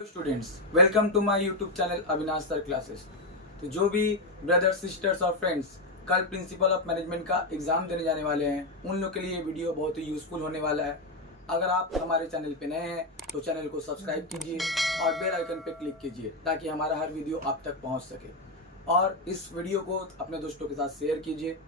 Students, welcome to my YouTube channel Avinash sir classes. तो जो भी ब्रदर्स, सिस्टर्स और फ्रेंड्स कल प्रिंसिपल ऑफ मैनेजमेंट का एग्जाम देने जाने वाले हैं, उन लोग के लिए ये वीडियो बहुत ही यूजफुल होने वाला है। अगर आप हमारे चैनल पे नए हैं तो चैनल को सब्सक्राइब कीजिए और बेल आइकन पे क्लिक कीजिए ताकि हमारा हर वीडियो आप तक पहुंच सके, और इस वीडियो को अपने दोस्तों के साथ शेयर कीजिए।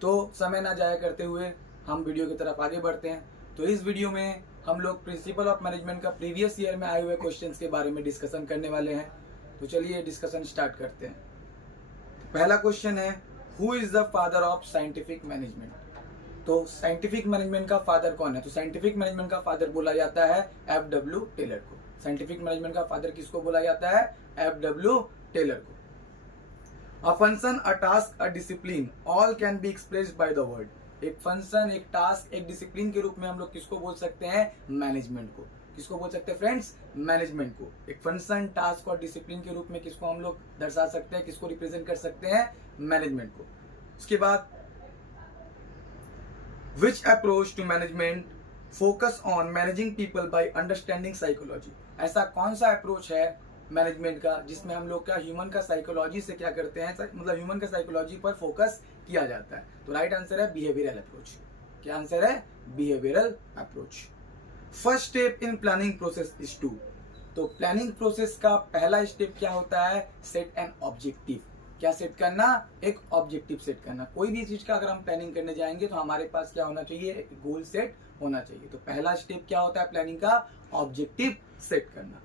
तो समय ना जाया करते हुए हम वीडियो की तरफ आगे बढ़ते हैं। तो इस वीडियो में हम लोग प्रिंसिपल ऑफ मैनेजमेंट का प्रीवियस ईयर में आए हुए क्वेश्चंस के बारे में डिस्कशन करने वाले हैं। तो चलिए डिस्कशन स्टार्ट करते हैं। पहला क्वेश्चन है, who is the father of scientific management. तो साइंटिफिक मैनेजमेंट का फादर कौन है? तो साइंटिफिक मैनेजमेंट का फादर बोला जाता है एफ.डब्ल्यू. टेलर को। साइंटिफिक मैनेजमेंट का फादर किसको बोला जाता है? एफ.डब्ल्यू. टेलर को। A function, a task, a discipline, all can be expressed by the word. एक फंक्शन, एक टास्क, एक डिसिप्लिन के रूप में हम लोग किसको बोल सकते हैं? मैनेजमेंट को। किसको बोल सकते हैं फ्रेंड्स? मैनेजमेंट को। एक फंक्शन, टास्क और डिसिप्लिन के रूप में किसको हम लोग दर्शा सकते हैं, किसको रिप्रेजेंट कर सकते हैं? मैनेजमेंट को। उसके बाद, which approach to management focus on managing people by understanding psychology. ऐसा कौन सा अप्रोच है मैनेजमेंट का जिसमें हम लोग क्या ह्यूमन का साइकोलॉजी से क्या करते हैं, मतलब ह्यूमन का साइकोलॉजी पर फोकस किया जाता है? तो राइट आंसर है बिहेवियरल अप्रोच। क्या आंसर है? Behavioural approach. First step in planning process is to. तो प्लानिंग प्रोसेस का पहला स्टेप क्या होता है? Set an objective. क्या सेट करना? एक ऑब्जेक्टिव सेट करना। कोई भी चीज का अगर हम प्लानिंग करने जाएंगे तो हमारे पास क्या होना चाहिए? एक गोल सेट होना चाहिए। तो पहला स्टेप क्या होता है प्लानिंग का? ऑब्जेक्टिव सेट करना।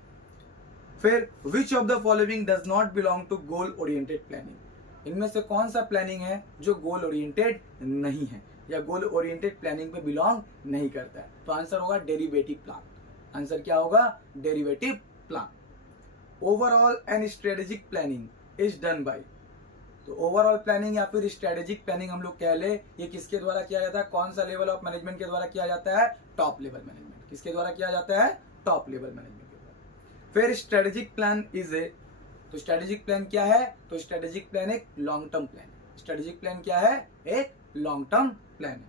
फिर, which of the following does not belong to goal oriented planning. इनमें से कौन सा प्लानिंग है जो गोल ओरिएंटेड नहीं है या गोल ओरिएंटेड प्लानिंग पे बिलोंग नहीं करता है? तो आंसर होगा डेरिवेटिव प्लान। आंसर क्या होगा? Derivative plan. Overall and strategic planning is done by. तो ओवरऑल प्लानिंग या फिर स्ट्रेटेजिक प्लानिंग हम लोग कह ले, ये किसके द्वारा किया जाता है? कौन सा लेवल ऑफ मैनेजमेंट के द्वारा किया जाता है? Top level management. किसके द्वारा किया जाता है? टॉप लेवल मैनेजमेंट के द्वारा। फिर स्ट्रेटेजिक प्लान इज ए। तो स्ट्रेटेजिक प्लान क्या है? तो स्ट्रेटेजिक प्लान एक लॉन्ग टर्म प्लान है। स्ट्रेटेजिक प्लान क्या है? एक लॉन्ग टर्म प्लान है।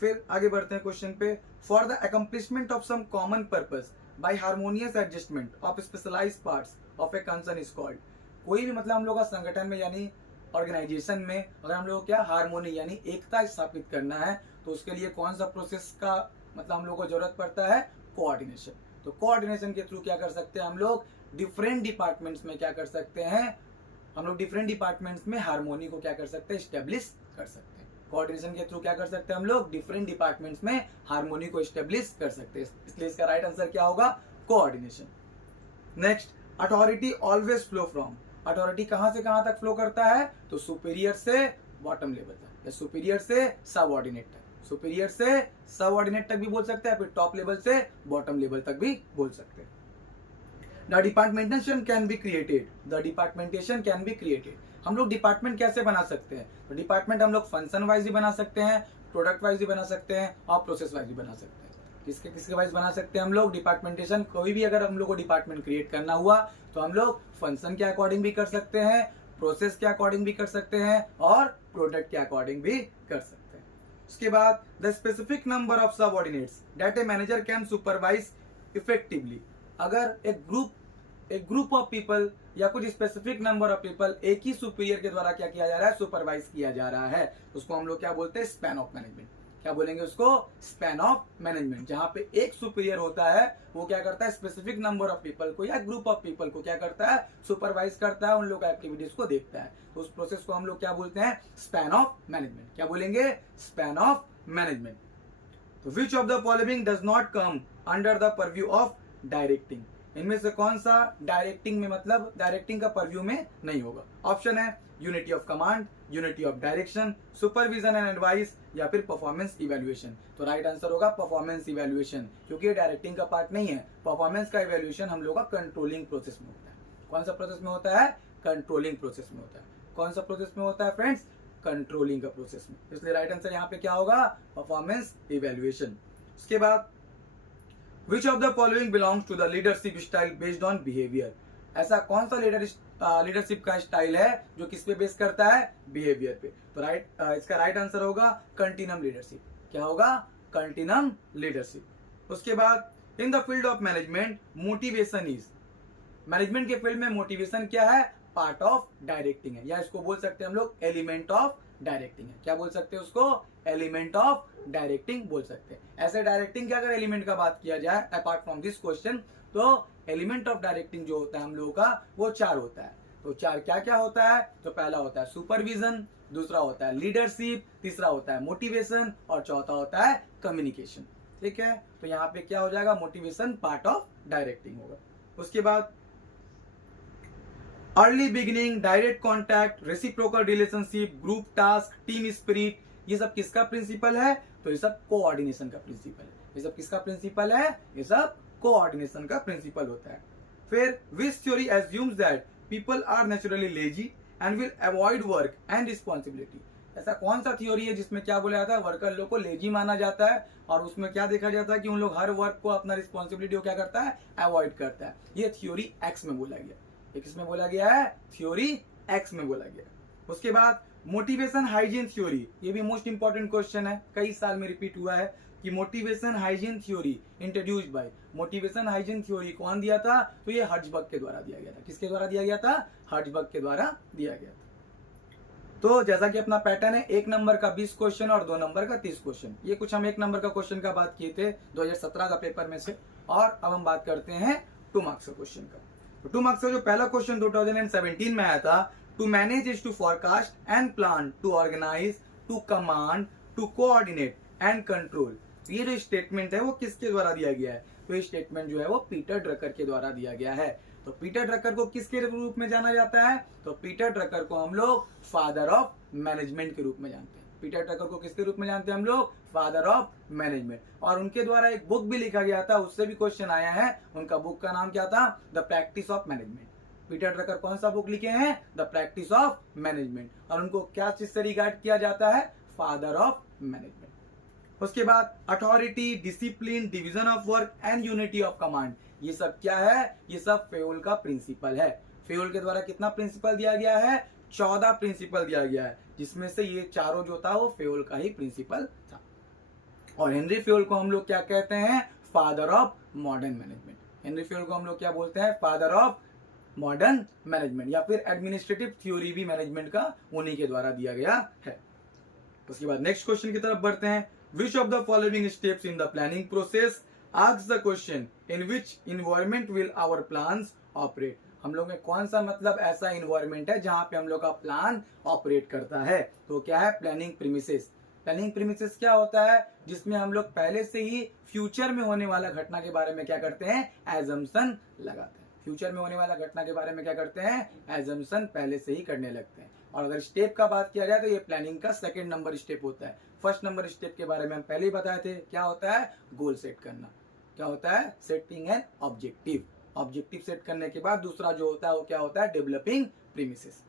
फिर आगे बढ़ते हैं क्वेश्चन पे। For the accomplishment of some common purpose by harmonious adjustment of specialised parts of a concern is called. कोई भी मतलब हम लोग का संगठन में यानी ऑर्गेनाइजेशन में अगर हम लोग क्या हार्मोनी यानी एकता स्थापित करना है तो उसके लिए कौन सा प्रोसेस का मतलब हम लोग को जरूरत पड़ता है? कोऑर्डिनेशन। तो कोऑर्डिनेशन के थ्रू क्या कर सकते हैं हम लोग? डिफरेंट डिपार्टमेंट्स में क्या कर सकते हैं हम लोग? डिफरेंट डिपार्टमेंट्स में हार्मोनी को क्या कर सकते हैं? एस्टेब्लिश कर सकते हैं। कोऑर्डिनेशन के थ्रू क्या कर सकते हैं हम लोग? डिफरेंट डिपार्टमेंट्स में हार्मोनी को एस्टेब्लिश कर सकते हैं। इसलिए इसका राइट आंसर क्या होगा? Coordination. Next, authority always flow from. Authority कहां से कहां तक फ्लो करता है? तो सुपीरियर से बॉटम लेवल तक या सुपीरियर से सबऑर्डिनेट तक। सुपीरियर से सबऑर्डिनेट तक भी बोल सकते हैं, फिर टॉप लेवल से बॉटम लेवल तक भी बोल सकते हैं। The departmentation can be created. The departmentation can be created. हम लोग डिपार्टमेंट कैसे बना सकते हैं? तो डिपार्टमेंट हम लोग फंक्शन वाइज भी बना सकते हैं, प्रोडक्ट वाइज भी बना सकते हैं और प्रोसेस वाइज भी बना सकते हैं। किसके किसके वाइज बना सकते हैं हम लोग डिपार्टमेंटेशन? कोई भी अगर हम लोग को डिपार्टमेंट क्रिएट करना हुआ तो हम लोग फंक्शन के अकॉर्डिंग भी कर सकते हैं, प्रोसेस के अकॉर्डिंग भी कर सकते हैं और प्रोडक्ट के अकॉर्डिंग भी कर सकते हैं। उसके बाद, the specific number of subordinates that a manager can supervise effectively. अगर एक ग्रुप ऑफ पीपल या कुछ स्पेसिफिक नंबर ऑफ पीपल एक ही सुपीरियर के द्वारा क्या किया जा रहा है? सुपरवाइज किया जा रहा है। उसको हम लोग क्या बोलते हैं? Span of management. क्या बोलेंगे उसको? Span of management. जहां पे एक सुपीरियर होता है वो क्या करता है? स्पेसिफिक नंबर ऑफ पीपल को या ग्रुप ऑफ पीपल को क्या करता है? सुपरवाइज करता है, उन लोग एक्टिविटीज को देखता है। तो उस प्रोसेस को हम लोग क्या बोलते हैं? Span of management. क्या बोलेंगे? Span of management. तो which of the following does not come under the purview of directing. इनमें से कौन सा डायरेक्टिंग में मतलब डायरेक्टिंग का परव्यू में नहीं होगा? ऑप्शन है unity of command, unity of direction, supervision and advice या फिर परफॉर्मेंस इवैल्यूएशन। तो राइट आंसर होगा परफॉर्मेंस इवैल्यूएशन, क्योंकि ये डायरेक्टिंग का पार्ट नहीं है। परफॉर्मेंस का इवैल्यूएशन हम लोग का कंट्रोलिंग प्रोसेस में होता है। कौन सा प्रोसेस में होता है? कंट्रोलिंग प्रोसेस में होता है। कौन सा प्रोसेस में होता है फ्रेंड्स? कंट्रोलिंग का प्रोसेस में। इसलिए राइट आंसर यहाँ पे क्या होगा? Performance evaluation. उसके बाद, Which of the following belongs to the leadership style based on behavior? ऐसा कौन सा लीडरशिप का स्टाइल है जो किस पे बेस करता है? बिहेवियर पे। तो इसका राइट आंसर होगा कंटिन्यूम लीडरशिप। क्या होगा? Continuum leadership. उसके बाद, इन the field of management motivation is. Management के फील्ड में मोटिवेशन क्या है, पार्ट ऑफ डायरेक्टिंग है, या इसको बोल सकते हैं हम लोग एलिमेंट ऑफ डायरेक्टिंग है। क्या बोल सकते हैं उसको, एलिमेंट ऑफ डायरेक्टिंग बोल सकते हैं। ऐसे डायरेक्टिंग के अगर एलिमेंट का बात किया जाए अपार्ट फ्रॉम दिस क्वेश्चन, तो एलिमेंट ऑफ डायरेक्टिंग जो होता है हम लोगों का वो 4 होता है। तो 4 क्या क्या होता है, तो पहला होता है सुपरविजन, दूसरा होता है लीडरशिप, तीसरा होता है मोटिवेशन और चौथा होता है कम्युनिकेशन। ठीक है, तो यहाँ पे क्या हो जाएगा, मोटिवेशन पार्ट ऑफ डायरेक्टिंग होगा। उसके बाद early beginning, direct contact, reciprocal relationship, group task, team spirit, ये सब किसका प्रिंसिपल है, तो ये सब कोऑर्डिनेशन का प्रिंसिपल है। ये सब किसका प्रिंसिपल है, ये सब कोऑर्डिनेशन का प्रिंसिपल होता है। फिर which theory assumes that people are naturally lazy and will avoid work and responsibility. ऐसा कौन सा थ्योरी है जिसमें क्या बोला जाता है, वर्कर लोग को लेजी माना जाता है और उसमें क्या देखा जाता है कि उन लोग हर वर्क को, अपना रिस्पॉन्सिबिलिटी को क्या करता है, अवॉइड करता है। ये थ्योरी एक्स में बोला गया। ये किसमें बोला गया है, थ्योरी एक्स में बोला गया। उसके बाद मोटिवेशन हाइजीन थ्योरी, ये भी मोस्ट इंपॉर्टेंट क्वेश्चन है, कई साल में रिपीट हुआ है कि motivation hygiene theory introduced by, motivation hygiene theory कौन दिया था, तो ये हर्ट्जबर्ग के द्वारा दिया गया था। किसके द्वारा दिया गया था, हर्ट्जबर्ग के द्वारा दिया गया था। तो जैसा कि अपना पैटर्न है, 1 नंबर का 20 क्वेश्चन और 2 नंबर का 30 क्वेश्चन। ये कुछ हम 1 नंबर का क्वेश्चन का बात किए थे 2017 का पेपर में से, और अब हम बात करते हैं 2 मार्क्स का क्वेश्चन का। तो 2 मार्क्स का जो पहला क्वेश्चन 2017 में आया था, to manage is to forecast and plan, to organise, to command, to coordinate and control. ये जो स्टेटमेंट है वो किसके द्वारा दिया गया है, तो ये स्टेटमेंट जो है वो पीटर ड्रकर के द्वारा दिया गया है। तो पीटर ड्रकर को किसके रूप में जाना जाता है, तो पीटर ड्रकर को हम लोग फादर ऑफ मैनेजमेंट के रूप में जानते हैं। पीटर ड्रकर को किसके रूप में जानते हैं हम लोग, फादर ऑफ मैनेजमेंट। और उनके द्वारा एक बुक भी लिखा गया था, उससे भी क्वेश्चन आया है। उनका बुक का नाम क्या था, the practice of management. Peter Drucker कौन सा बुक लिखे हैं, द प्रैक्टिस ऑफ मैनेजमेंट, और उनको क्या चीज से रिगार्ड किया जाता है, फादर ऑफ मैनेजमेंट। उसके बाद authority, discipline, division of work and unity of command, ये सब क्या है, ये सब फेयोल का प्रिंसिपल है। फेयोल के द्वारा कितना प्रिंसिपल दिया गया है, 14 प्रिंसिपल दिया गया है, जिसमें से ये चारों जो था वो फेयोल का ही प्रिंसिपल था। और हेनरी फेयोल को हम लोग क्या कहते हैं, father of modern management. Henri Fayol को हम लोग क्या बोलते हैं, फादर ऑफ मॉडर्न मैनेजमेंट, या फिर एडमिनिस्ट्रेटिव थ्योरी भी मैनेजमेंट का उन्हीं के द्वारा दिया गया है। उसके बाद नेक्स्ट क्वेश्चन की तरफ बढ़ते हैं। Which of the following steps in the planning process asks the question in which environment will our plans operate? हम लोग में कौन सा मतलब ऐसा इन्वायरमेंट है जहां पे हम लोग का प्लान ऑपरेट करता है, तो क्या है, प्लानिंग प्रीमिसेस। प्लानिंग प्रीमिसेस क्या होता है, जिसमें हम लोग पहले से ही फ्यूचर में होने वाला घटना के बारे में क्या करते हैं, एजम्पशन लगाते हैं। फ्यूचर में होने वाला घटना के बारे में क्या करते हैं, एजम्पशन पहले से ही करने लगते हैं। और अगर स्टेप का बात किया जाए तो ये प्लानिंग का 2nd नंबर स्टेप होता है। 1st नंबर स्टेप के बारे में हम पहले ही बताए थे, क्या होता है, गोल सेट करना। क्या होता है, setting an objective. Objective set करने के बाद दूसरा जो होता है वो क्या होता है, डेवलपिंग प्रीमिसेस।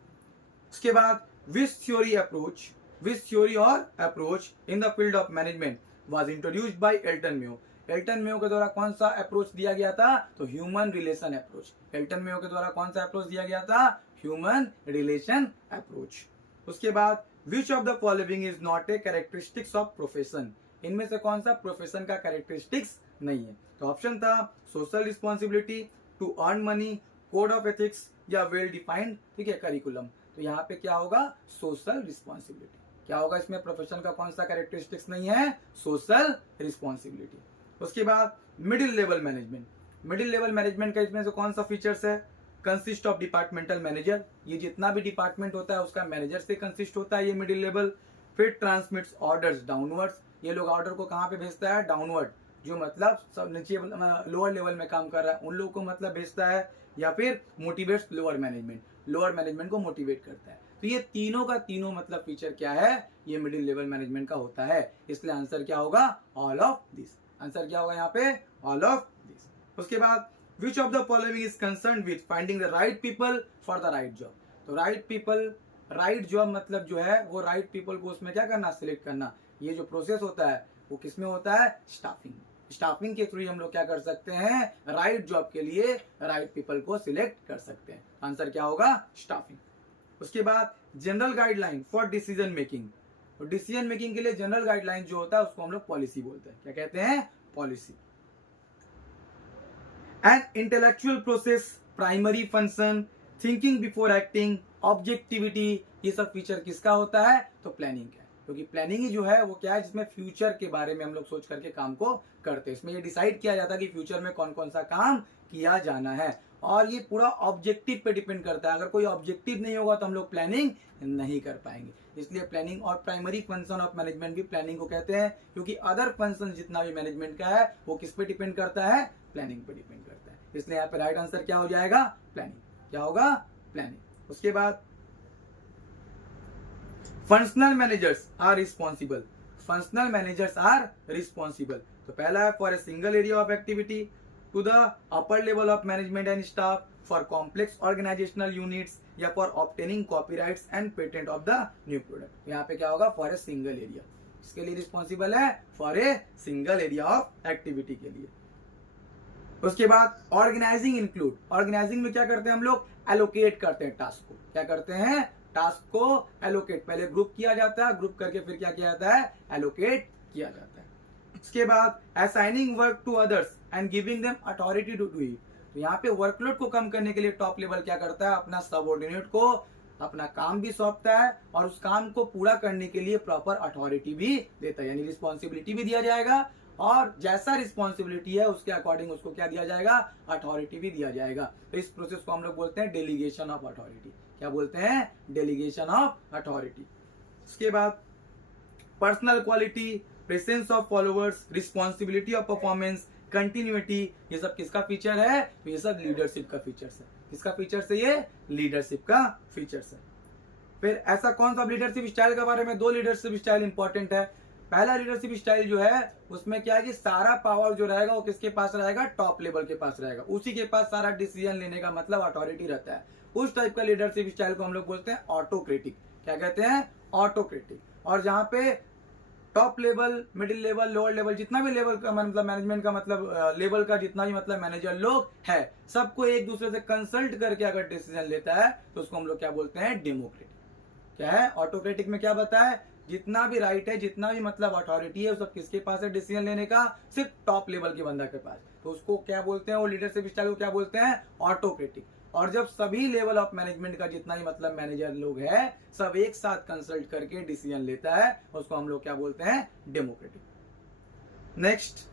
उसके बाद विच थ्योरी और approach in the field of management was introduced by Elton Mayo. Elton Mayo के द्वारा कौन सा अप्रोच दिया गया था, तो human relation approach. Elton Mayo के द्वारा कौन सा अप्रोच दिया गया था, ह्यूमन रिलेशन अप्रोच। उसके बाद विच of the following is not a characteristics of profession. इनमें से कौन सा प्रोफेशन का कैरेक्टरिस्टिक्स नहीं है, तो ऑप्शन था social responsibility, to earn money, code of ethics, या वेल डिफाइंड, ठीक है, करिकुलम। तो यहाँ पे क्या होगा, सोशल रिस्पॉन्सिबिलिटी। क्या होगा इसमें, प्रोफेशन का कौन सा कैरेक्टरिस्टिक्स नहीं है, सोशल रिस्पॉन्सिबिलिटी। उसके बाद middle level management. Middle level management का इसमें से कौन सा फीचर्स है, कंसिस्ट ऑफ डिपार्टमेंटल मैनेजर। ये जितना भी डिपार्टमेंट होता है उसका मैनेजर से कंसिस्ट होता है ये मिडिल लेवल। फिर ट्रांसमिट्स ऑर्डर्स डाउनवर्ड्स, ये लोग ऑर्डर को कहाँ पे भेजता है, डाउनवर्ड, जो मतलब सब नीचे लोअर लेवल में काम कर रहा है उन लोगों को मतलब भेजता है। या फिर motivates lower management, lower management को मोटिवेट करता है। तो ये तीनों का तीनों मतलब फीचर क्या है, ये मिडिल लेवल मैनेजमेंट का होता है। इसलिए आंसर क्या होगा, ऑल ऑफ दिस। आंसर क्या होगा यहाँ पे, ऑल ऑफ दिस। उसके बाद Which of the following is concerned with finding the right people for the right job? तो right people, right job मतलब जो है वो right people को उसमें क्या करना, सिलेक्ट करना। ये जो प्रोसेस होता है वो किसमें होता है, स्टाफिंग। स्टाफिंग के थ्रू हम लोग क्या कर सकते हैं, राइट जॉब के लिए राइट पीपल को सिलेक्ट कर सकते हैं। आंसर क्या होगा, स्टाफिंग। उसके बाद general guideline for decision making. तो डिसीजन मेकिंग के लिए जनरल गाइडलाइन जो होता है उसको हम लोग पॉलिसी बोलते हैं। क्या कहते हैं, policy. And intellectual process primary function, thinking before acting, objectivity, ये सब फीचर किसका होता है? तो प्लानिंग का। क्योंकि प्लानिंग ही जो है वो क्या है, जिसमें फ्यूचर के बारे में हम लोग सोच करके काम को करते हैं। इसमें ये डिसाइड किया जाता है कि फ्यूचर में कौन कौन सा काम किया जाना है, और ये पूरा ऑब्जेक्टिव पे डिपेंड करता है। अगर कोई ऑब्जेक्टिव नहीं होगा तो हम लोग प्लानिंग नहीं कर पाएंगे। इसलिए प्लानिंग और प्राइमरी फंक्शन ऑफ मैनेजमेंट भी प्लानिंग को कहते हैं, क्योंकि अदर फंक्शन जितना भी मैनेजमेंट का है वो किस पे डिपेंड करता है? प्लानिंग पे डिपेंड करता है। इसलिए यहाँ पे राइट आंसर क्या हो जाएगा? प्लानिंग। क्या होगा? प्लानिंग। उसके बाद functional managers are responsible. Functional managers are responsible. तो पहला है for a single area of activity to the upper level of management and staff, for complex organisational units, या for obtaining copyrights and patent of the new product. यहाँ पे क्या होगा? For a single area. इसके लिए responsible है for a single area of activity के लिए। उसके बाद ऑर्गेनाइजिंग इंक्लूड। ऑर्गेनाइजिंग में क्या करते हैं हम लोग? एलोकेट करते हैं टास्क को। क्या करते हैं? टास्क को एलोकेट। पहले ग्रुप किया जाता है, ग्रुप करके फिर क्या किया जाता है? एलोकेट किया जाता है। उसके बाद assigning work to others and giving them authority to do it. तो यहाँ पे वर्कलोड को कम करने के लिए टॉप लेवल क्या करता है? अपना सबऑर्डिनेट को अपना काम भी सौंपता है, और उस काम को पूरा करने के लिए प्रॉपर अथॉरिटी भी देता है, यानी रिस्पॉन्सिबिलिटी भी दिया जाएगा, और जैसा रिस्पॉन्सिबिलिटी है उसके अकॉर्डिंग उसको क्या दिया जाएगा? अथॉरिटी भी दिया जाएगा। तो इस प्रोसेस को हम लोग बोलते हैं डेलीगेशन ऑफ अथॉरिटी। क्या बोलते हैं? Delegation of authority. उसके बाद personal quality, presence of followers, responsibility of performance, continuity, ये सब किसका फीचर है? तो ये सब लीडरशिप का फीचर्स है। किसका फीचर्स है? ये लीडरशिप का फीचर्स है। फिर ऐसा कौन सा लीडरशिप स्टाइल के बारे में? दो लीडरशिप स्टाइल इंपॉर्टेंट है। पहला लीडरशिप स्टाइल जो है उसमें क्या है कि सारा पावर जो रहेगा वो किसके पास रहेगा? टॉप लेवल के पास रहेगा। उसी के पास सारा डिसीजन लेने का मतलब अथॉरिटी रहता है। उस टाइप का लीडरशिप स्टाइल को हम लोग बोलते हैं ऑटोक्रेटिक। क्या कहते हैं? ऑटोक्रेटिक। और जहां पे top level, middle level, lower level, जितना भी लेवल का मतलब मैनेजमेंट का मतलब लेवल का जितना भी मतलब मैनेजर लोग है, सबको एक दूसरे से कंसल्ट करके अगर डिसीजन लेता है तो उसको हम लोग क्या बोलते हैं? डेमोक्रेटिक। क्या है? ऑटोक्रेटिक में क्या बताया? जितना भी राइट है, जितना भी मतलब अथॉरिटी है, वो सब किसके पास है डिसीजन लेने का? सिर्फ टॉप लेवल के बंदा के पास। तो उसको क्या बोलते हैं? वो लीडरशिप स्टाइल को क्या बोलते हैं? ऑटोक्रेटिक। और जब सभी लेवल ऑफ मैनेजमेंट का जितना भी मतलब मैनेजर लोग है सब एक साथ कंसल्ट करके डिसीजन लेता है, उसको हम लोग क्या बोलते हैं? Democratic. Next,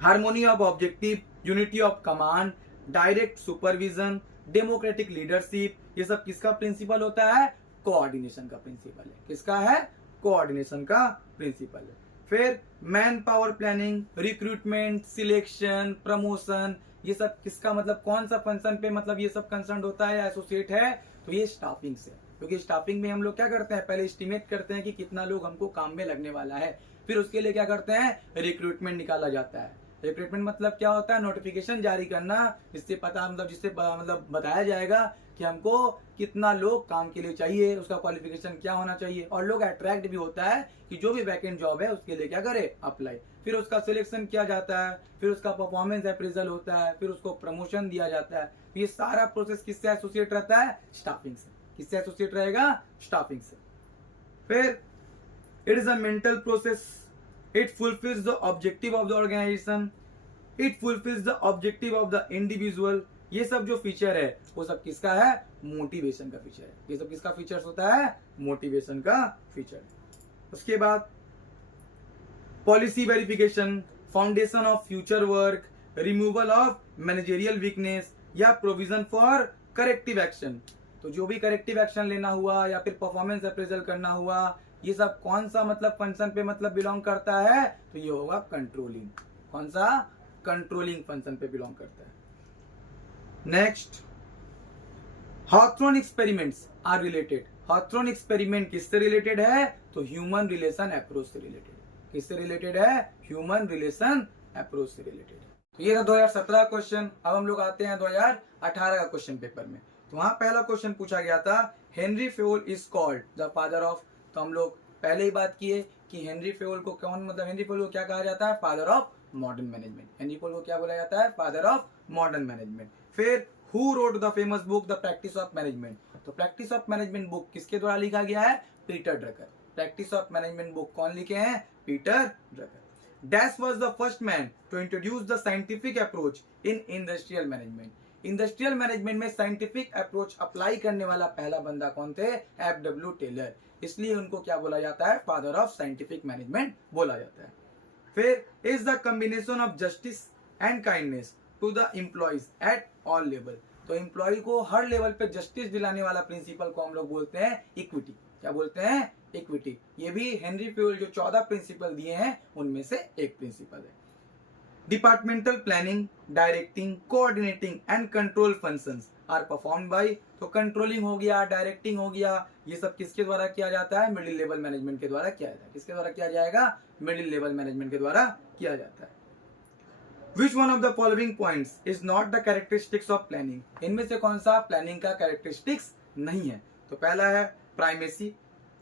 harmony of objective, unity of command, direct supervision, democratic leadership, ये सब किसका प्रिंसिपल होता है? कोऑर्डिनेशन का प्रिंसिपल है। किसका है? कोऑर्डिनेशन का प्रिंसिपल है। फिर man power planning, recruitment, selection, promotion, ये सब किसका मतलब कौन सा फंक्शन पे मतलब ये सब कंसर्न होता है, एसोसिएट है? तो ये स्टाफिंग से। क्योंकि स्टाफिंग में हम लोग क्या करते हैं? पहले एस्टिमेट करते हैं कि कितना लोग हमको काम में लगने वाला है, फिर उसके लिए क्या करते हैं? रिक्रूटमेंट निकाला जाता है। रिक्रूटमेंट मतलब क्या होता है? नोटिफिकेशन जारी करना, जिससे पता मतलब जिससे मतलब बताया जाएगा कि हमको कितना लोग काम के लिए चाहिए, उसका क्वालिफिकेशन क्या होना चाहिए, और लोग अट्रैक्ट भी होता है कि जो भी वैकेंट जॉब है उसके लिए क्या करे? अप्लाई। फिर उसका सिलेक्शन किया जाता है, फिर उसका परफॉर्मेंस अप्रेजल होता है, फिर उसको प्रमोशन दिया जाता है। ये सारा प्रोसेस किससे एसोसिएट रहता है? स्टाफिंग से। किससे एसोसिएट रहेगा? स्टाफिंग से। फिर it is a mental process, it fulfils the objective of the organisation, it fulfils the objective of the individual. ये सब जो फीचर है वो सब किसका है? मोटिवेशन का फीचर है। ये सब किसका फीचर्स होता है? मोटिवेशन का फीचर। उसके बाद policy verification, foundation of future work, removal of managerial weakness, या प्रोविजन फॉर करेक्टिव एक्शन। तो जो भी करेक्टिव एक्शन लेना हुआ या फिर परफॉर्मेंस अप्रेजल करना हुआ, ये सब कौन सा मतलब फंक्शन पे मतलब बिलोंग करता है? तो ये होगा कंट्रोलिंग। कौन सा? कंट्रोलिंग फंक्शन पे बिलोंग करता है। Next, Hawthorne experiments are related. Hawthorne experiment किससे रिलेटेड है? तो ह्यूमन रिलेशन अप्रोच से रिलेटेड। किससे रिलेटेड है? ह्यूमन रिलेशन अप्रोच से रिलेटेड। तो ये था 2017 क्वेश्चन। अब हम लोग आते हैं 2018 का क्वेश्चन पेपर में। तो वहां पहला क्वेश्चन पूछा गया था, Henry Fayol is called the father of. तो हम लोग पहले ही बात किए कि हेनरी फेयोल को कौन मतलब हेनरी फेयोल को क्या कहा जाता है? Father of modern management. Henri Fayol को क्या बोला जाता है? Father of modern management. फिर who wrote the famous book the practice of management. तो प्रैक्टिस ऑफ मैनेजमेंट बुक किसके द्वारा लिखा गया है? Peter Drucker. Practice of management book कौन लिखे हैं? Peter Drucker. Dash was the first man to introduce the scientific approach in industrial management. Industrial management में साइंटिफिक अप्रोच अप्लाई करने वाला पहला बंदा कौन थे? FW Taylor. इसलिए उनको क्या बोला जाता है? फादर ऑफ साइंटिफिक मैनेजमेंट बोला जाता है। फिर is the combination of justice and kindness to the employees at all level. तो एम्प्लॉय को हर लेवल पे जस्टिस दिलाने वाला प्रिंसिपल को हम लोग बोलते हैं इक्विटी। क्या बोलते हैं? इक्विटी। ये भी हेनरी फ्यूल जो 14 प्रिंसिपल दिए हैं उनमें से एक प्रिंसिपल है। Departmental planning, directing, coordinating and control functions are performed by. तो कंट्रोलिंग हो गया, डायरेक्टिंग हो गया, ये सब किसके द्वारा किया जाता है? मिडिल लेवल मैनेजमेंट के द्वारा किया जाता है। किसके द्वारा किया जाएगा? मिडिल लेवल मैनेजमेंट के द्वारा किया जाता है। Which one of the following points is not the characteristics of planning? इनमें से कौन सा प्लानिंग का कैरेक्टरिस्टिक्स नहीं है? तो पहला है प्राइमेसी,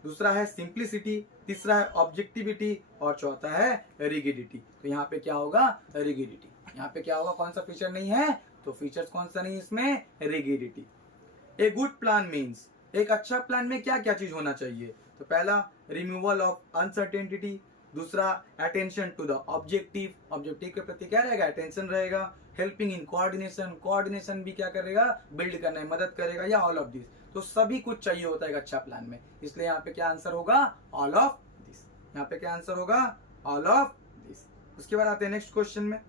दूसरा है सिंप्लिसिटी, तीसरा है ऑब्जेक्टिविटी और चौथा है रिगिडिटी। तो यहाँ पे क्या होगा? रिगिडिटी। यहाँ पे क्या होगा? कौन सा फीचर नहीं है? तो फीचर्स कौन सा नहीं इसमें? Rigidity. A good plan means, एक अच्छा प्लान में क्या क्या चीज होना चाहिए? तो पहला रिमूवल ऑफ अनसर्टेनिटी, दूसरा attention to the objective, objective के प्रति क्या रहेगा? अटेंशन रहेगा। हेल्पिंग इन कोऑर्डिनेशन, कोऑर्डिनेशन भी क्या करेगा? बिल्ड करने में मदद करेगा, या ऑल ऑफ दिस। तो सभी कुछ चाहिए होता है एक अच्छा प्लान में, इसलिए यहाँ पे क्या आंसर होगा? All of this. यहाँ पे क्या आंसर होगा? All of this. उसके बाद आते हैं नेक्स्ट क्वेश्चन में।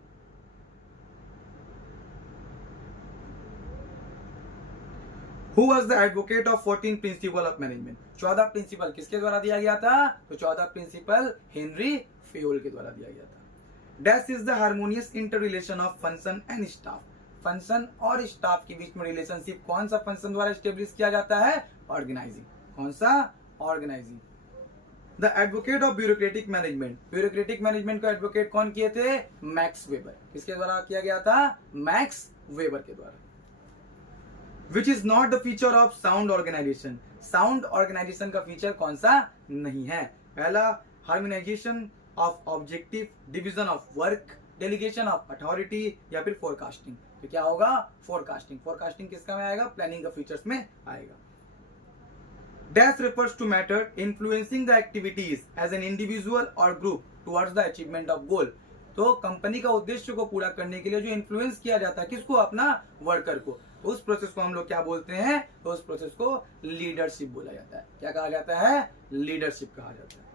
Who was the advocate of 14 principle of management? 14 principal किसके द्वारा दिया गया था? तो 14 प्रिंसिपल हेनरी फ्यूल के द्वारा दिया गया था। Dash is the harmonious interrelation of function and staff. Function और स्टाफ के बीच में रिलेशनशिप कौन सा फंक्शन द्वारा स्टेब्लिश किया जाता है? ऑर्गेनाइजिंग। कौन सा? Organizing. The advocate of bureaucratic management, bureaucratic management का एडवोकेट कौन किए थे? Max Weber. किसके द्वारा किया गया था? मैक्स वेबर के द्वारा। Which is not the feature of sound organization? Sound organization का फीचर कौन सा नहीं है? पहला harmonization of objective, division of work, delegation of authority, या फिर फोरकास्टिंग। तो क्या होगा? फोरकास्टिंग। फोरकास्टिंग किसका में आएगा? प्लानिंग का फीचर्स में आएगा। Dash refers to matter influencing the activities as an individual or group towards the achievement of goal. तो कंपनी का उद्देश्य को पूरा करने के लिए जो इन्फ्लुएंस किया जाता है किसको? अपना वर्कर को। उस प्रोसेस को हम लोग क्या बोलते हैं? तो उस प्रोसेस को लीडरशिप बोला जाता है। क्या कहा जाता है? लीडरशिप कहा जाता है।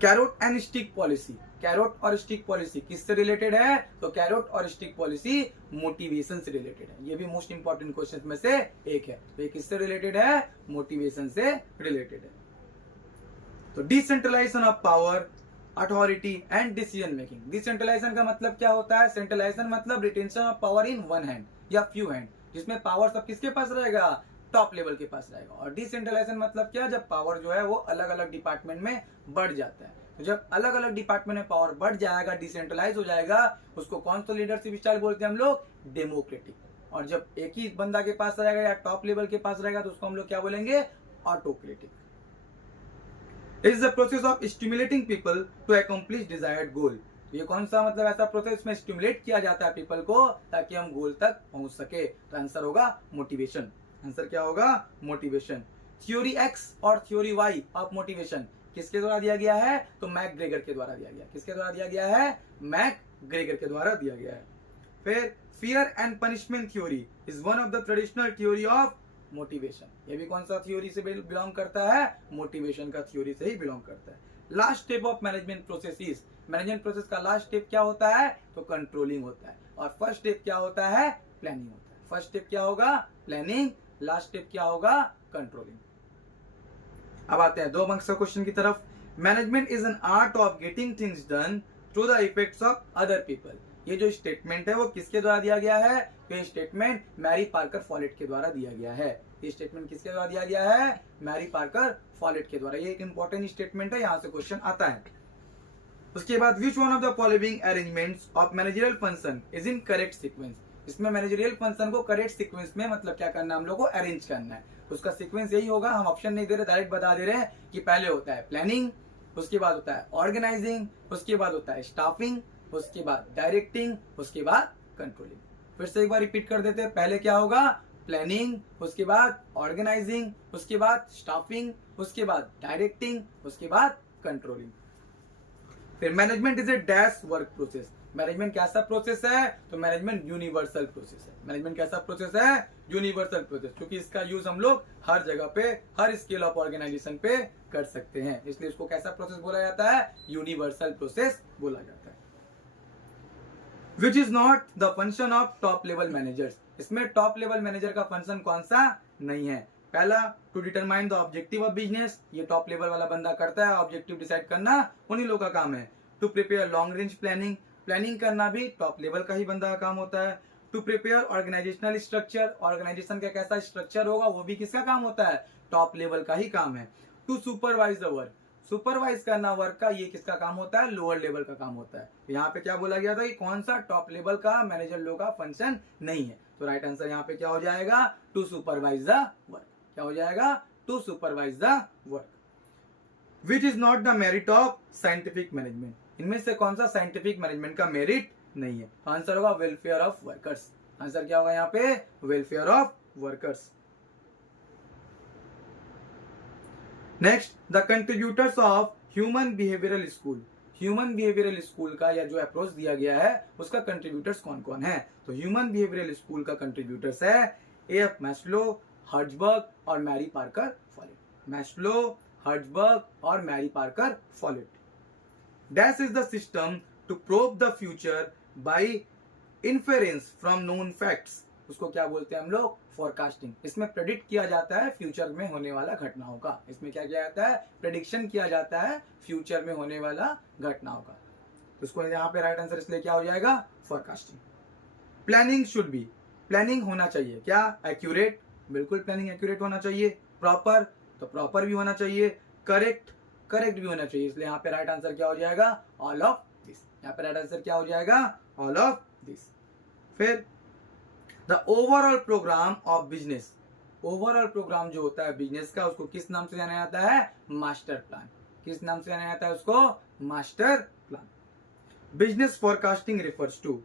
Carrot and stick policy, carrot और स्टिक पॉलिसी किससे रिलेटेड है? तो कैरोट और स्टिक पॉलिसी मोटिवेशन से रिलेटेड है। ये भी मोस्ट इंपॉर्टेंट क्वेश्चन में से एक है। तो ये किससे रिलेटेड है? मोटिवेशन से रिलेटेड है। तो decentralization of power, authority and decision making. Decentralization का मतलब क्या होता है? सेंट्रलाइजेशन मतलब retention of power in one hand या फ्यू हैंड, जिसमें पावर सब किसके पास रहेगा? टॉप लेवल के पास रहेगा। और डिसेंट्रलाइजेशन मतलब क्या? जब पावर जो है वो अलग अलग डिपार्टमेंट में बढ़ जाता है। तो जब अलग अलग डिपार्टमेंट में पावर बढ़ जाएगा, डिसेंट्रलाइज हो जाएगा, उसको कौन सा लीडरशिप स्टाइल बोलते हैं हम लोग? डेमोक्रेटिक। और जब एक ही बंदा के पास रहेगा या टॉप लेवल के पास रहेगा तो उसको हम लोग क्या बोलेंगे? Autocratic. It is the process of stimulating people to accomplish desired goal. ये कौन सा मतलब ऐसा प्रोसेस में स्टिमुलेट किया जाता है पीपल को ताकि हम गोल तक पहुंच सके? तो आंसर होगा मोटिवेशन। आंसर क्या होगा? मोटिवेशन। थ्योरी एक्स और थ्योरी वाई ऑफ मोटिवेशन किसके द्वारा दिया गया है? तो मैक ग्रेगर के द्वारा दिया गया। किसके द्वारा दिया गया है? मैक ग्रेगर के द्वारा दिया गया है। फिर fear and punishment theory is one of the traditional theory of motivation. ये भी कौन सा थ्योरी से बिलोंग करता है? मोटिवेशन का थ्योरी से ही बिलोंग करता है। Last step of management process is, management process का लास्ट स्टेप क्या होता है? तो कंट्रोलिंग होता है। और फर्स्ट स्टेप क्या होता है? प्लानिंग होता है। फर्स्ट स्टेप क्या होगा? प्लानिंग। लास्ट स्टेप क्या होगा? कंट्रोलिंग। अब आते हैं 2 मार्क्स का क्वेश्चन की तरफ। Management is an art of getting things done through the effects of other people. ये जो स्टेटमेंट है वो किसके द्वारा दिया गया है? तो ये स्टेटमेंट मैरी पार्कर फॉलेट के द्वारा दिया गया है। ये स्टेटमेंट किसके द्वारा दिया गया है? मैरी पार्कर फॉलेट के द्वारा। ये एक इंपॉर्टेंट स्टेटमेंट है, यहाँ से क्वेश्चन आता है। उसके बाद विच one of the following arrangements of managerial function is in correct sequence. इसमें मैनेजरियल फंक्शन को करेक्ट सीक्वेंस में मतलब क्या करना है? हम लोग को अरेंज करना है। उसका सीक्वेंस यही होगा। हम ऑप्शन नहीं दे रहे, डायरेक्ट बता दे रहे हैं कि पहले होता है प्लानिंग, उसके बाद होता है ऑर्गेनाइजिंग, उसके बाद होता है स्टाफिंग, उसके बाद डायरेक्टिंग, उसके बाद कंट्रोलिंग। फिर से एक बार रिपीट कर देते हैं। पहले क्या होगा? प्लानिंग, उसके बाद ऑर्गेनाइजिंग, उसके बाद स्टाफिंग, उसके बाद डायरेक्टिंग, उसके बाद कंट्रोलिंग। फिर management is a dash work process. Management कैसा प्रोसेस है? तो मैनेजमेंट यूनिवर्सल प्रोसेस है। मैनेजमेंट कैसा प्रोसेस है? यूनिवर्सल प्रोसेस, क्योंकि इसका यूज हम लोग हर जगह पे, हर स्केल ऑफ ऑर्गेनाइजेशन पे कर सकते हैं, इसलिए इसको कैसा प्रोसेस बोला जाता है? यूनिवर्सल प्रोसेस बोला जाता है। Which is not the function of top level managers. इसमें टॉप लेवल मैनेजर का फंक्शन कौन सा नहीं है? पहला, to determine the objective of business, ये टॉप लेवल वाला बंदा करता है, ऑब्जेक्टिव डिसाइड करना उन्हीं लोगों का काम है। To prepare long range planning, planning करना भी टॉप लेवल का ही बंदा का काम होता है। To prepare organizational structure, organization का कैसा स्ट्रक्चर होगा वो भी किसका काम होता है? टॉप लेवल का ही काम है। To supervise the work, supervise करना वर्क का, ये किसका काम होता है? लोअर लेवल का काम होता है। यहाँ पे क्या बोला गया था कि कौन सा टॉप लेवल का मैनेजर लोग का फंक्शन नहीं है, तो राइट आंसर यहाँ पे क्या हो जाएगा? To supervise the work. क्या हो जाएगा? To supervise the work. Which is not the merit of scientific management, इनमें से कौन सा साइंटिफिक मैनेजमेंट का मेरिट नहीं है? आंसर होगा वेलफेयर ऑफ वर्कर्स। आंसर क्या होगा यहाँ पे? Welfare of workers. Next, the contributors of human behavioral school. Human behavioral school का या जो अप्रोच दिया गया है उसका कंट्रीब्यूटर्स कौन कौन है? तो ह्यूमन बिहेवियरल स्कूल का कंट्रीब्यूटर्स है ए.एफ. मैस्लो, हर्ट्जबर्ग और Mary Parker Follett. Maslow, Herzberg और Mary Parker Follett. Dash is the system to probe the future by inference from known facts. उसको क्या बोलते हैं हम लोग? फोरकास्टिंग। इसमें प्रेडिक्ट किया जाता है फ्यूचर में होने वाला घटनाओं का। इसमें क्या किया जाता है? प्रेडिक्शन किया जाता है फ्यूचर में होने वाला घटनाओं का। तो इसको यहाँ पे राइट आंसर इसलिए क्या हो जाएगा? Forecasting. Planning should be, planning होना चाहिए क्या? एक्यूरेट, बिल्कुल प्लानिंग एक्यूरेट होना चाहिए। प्रॉपर, तो प्रॉपर भी होना चाहिए। करेक्ट, करेक्ट भी होना चाहिए। इसलिए यहाँ पे राइट आंसर क्या हो जाएगा? All of this. यहाँ पे राइट आंसर क्या हो जाएगा? All of this. फिर the overall programme of business, overall programme जो होता है बिजनेस का उसको किस नाम से जाना जाता है? Master plan. किस नाम से जाना जाता है उसको? Master plan. Business forecasting refers to,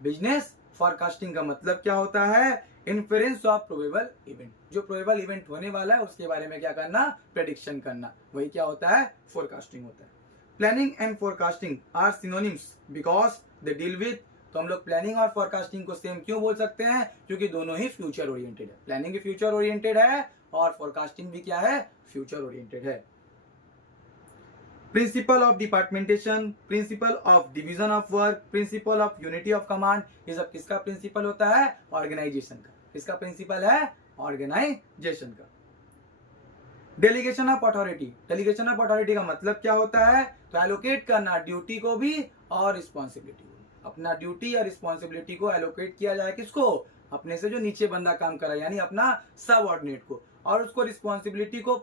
business forecasting का मतलब क्या होता है? इन्फ्लुएंस ऑफ प्रोबेबल इवेंट, जो प्रोबेबल इवेंट होने वाला है उसके बारे में क्या करना? प्रेडिक्शन करना, वही क्या होता है? फोरकास्टिंग होता है। Planning and forecasting are synonyms because they deal with, तो हम लोग प्लानिंग और फोरकास्टिंग को सेम क्यों बोल सकते हैं? क्योंकि दोनों ही फ्यूचर ओरिएंटेड है। प्लानिंग भी फ्यूचर ओरिएंटेड है और फोरकास्टिंग भी क्या है? फ्यूचर ओरिएंटेड है। Principle of departmentation, principle of division of work, principle of unity of command, ये सब किसका प्रिंसिपल होता है? ऑर्गेनाइजेशन का। किसका प्रिंसिपल है? ऑर्गेनाइजेशन का। Delegation of authority, delegation of authority का मतलब क्या होता है? तो एलोकेट करना ड्यूटी को भी और रिस्पॉन्सिबिलिटी को। अपना ड्यूटी या रिस्पॉन्सिबिलिटी को एलोकेट किया जाए किसको? अपने से जो नीचे बंदा काम कर रहा है, यानी अपना सबऑर्डिनेट को, और उसको रिस्पॉन्सिबिलिटी को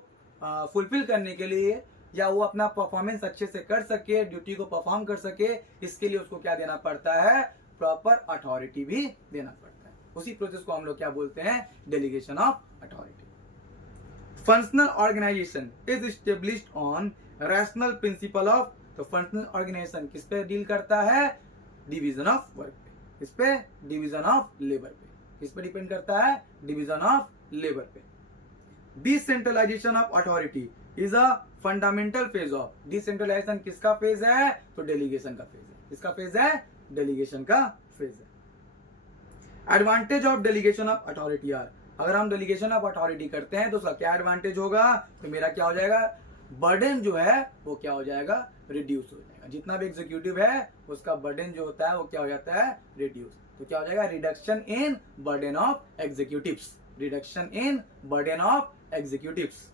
फुलफिल करने के लिए या वो अपना परफॉर्मेंस अच्छे से कर सके, ड्यूटी को परफॉर्म कर सके, इसके लिए उसको क्या देना पड़ता है? प्रॉपर अथॉरिटी भी देना पड़ता है। उसी प्रोसेस को हम लोग क्या बोलते हैं? Delegation of authority. Functional organization is established on rational principle of, तो फंक्शनल ऑर्गेनाइजेशन किस पे डील करता है? डिवीजन ऑफ वर्क पे। इस पे डिवीजन ऑफ लेबर पे। किस पे डिपेंड करता है? डिवीजन ऑफ लेबर पे। Decentralization of authority is a fundamental phase of, decentralization किसका फेज है? तो डेलीगेशन का फेज है। किसका फेज है? डेलीगेशन का फेज है। Advantage of delegation of authority are, अगर हम डेलीगेशन ऑफ अथॉरिटी करते हैं तो उसका क्या एडवांटेज होगा? तो मेरा क्या हो जाएगा? बर्डन जो है वो क्या हो जाएगा? रिड्यूस हो जाएगा। जितना भी एग्जीक्यूटिव है उसका बर्डन जो होता है वो क्या हो जाता है? रिड्यूस। तो क्या हो जाएगा? Reduction in burden of executives, reduction in burden of executives.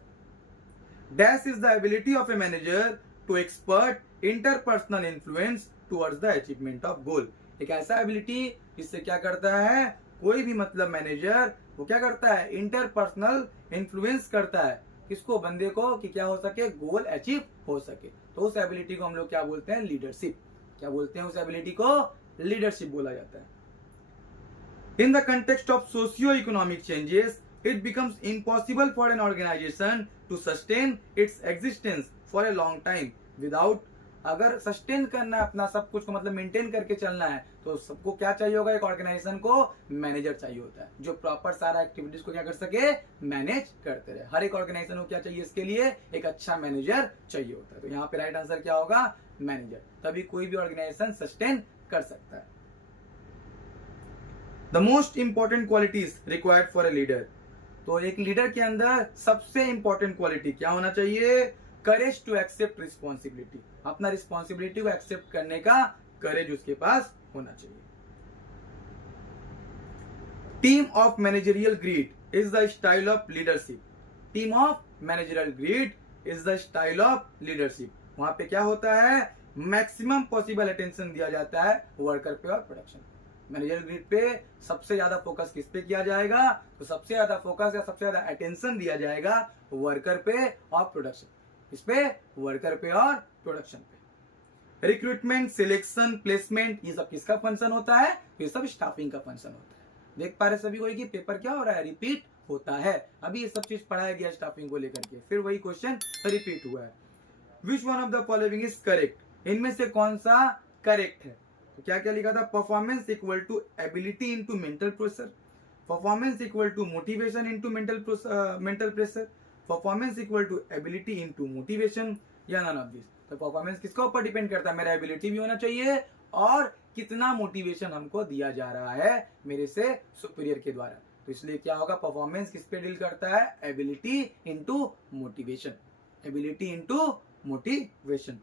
Dash is the ability of a manager to expert interpersonal influence towards the achievement of goal. एक ऐसा एबिलिटी जिससे क्या करता है? कोई भी मतलब मैनेजर वो क्या करता है? इंटरपर्सनल इन्फ्लुएंस करता है किसको? बंदे को, कि क्या हो सके? गोल अचीव हो सके। तो उस एबिलिटी को हम लोग क्या बोलते हैं? लीडरशिप। क्या बोलते हैं उस एबिलिटी को? लीडरशिप बोला जाता है। In the context of socio economic changes it becomes impossible for an organization to sustain its existence for a long time without, अगर सस्टेन करना है अपना सब कुछ को, मतलब मेंटेन करके चलना है, तो सबको क्या चाहिए होगा? एक ऑर्गेनाइजेशन को मैनेजर चाहिए होता है जो प्रॉपर सारा एक्टिविटीज को क्या कर सके? मैनेज करते रहे। हर एक ऑर्गेनाइजेशन को क्या चाहिए? इसके लिए एक अच्छा मैनेजर चाहिए होता है। तो यहाँ पे राइट आंसर क्या होगा? मैनेजर। तभी कोई भी ऑर्गेनाइजेशन सस्टेन कर सकता है। The most important qualities required for a leader, तो एक लीडर के अंदर सबसे इंपॉर्टेंट क्वालिटी क्या होना चाहिए? करेज टू एक्सेप्ट रिस्पॉन्सिबिलिटी, अपना रिस्पॉन्सिबिलिटी को एक्सेप्ट करने का करेज उसके पास होना चाहिए। Team of managerial grid is the style of leadership, team of managerial grid is the style of leadership. वहां पे क्या होता है? मैक्सिमम पॉसिबल अटेंशन दिया जाता है वर्कर पे और प्रोडक्शन। मैनेजरियल ग्रिड पे सबसे ज्यादा फोकस किस पे किया जाएगा? तो सबसे ज्यादा फोकस या सबसे ज्यादा अटेंशन दिया जाएगा वर्कर पे और प्रोडक्शन, इस पे वर्कर पे और प्रोडक्शन पे। रिक्रूटमेंट, सिलेक्शन, प्लेसमेंट, ये सब किसका फंक्शन होता है? ये सब स्टाफिंग का फंक्शन होता है। देख पा रहे सभी कोई कि पेपर क्या हो रहा है? रिपीट होता है। अभी ये सब चीज पढ़ाया गया स्टाफिंग को लेकर के, फिर वही क्वेश्चन रिपीट हुआ है। Which one of the following is correct, इनमें से कौन सा करेक्ट है? तो क्या क्या लिखा था? Performance equal to ability into mental pressure, performance equal to motivation into mental pressure, performance equal to ability into motivation, या नन ऑफ दिस। तो परफॉर्मेंस किसके ऊपर डिपेंड करता है? मेरा एबिलिटी भी होना चाहिए और कितना मोटिवेशन हमको दिया जा रहा है मेरे से सुपीरियर के द्वारा। तो इसलिए क्या होगा? परफॉर्मेंस किस पे डील करता है? Ability into motivation, ability into motivation.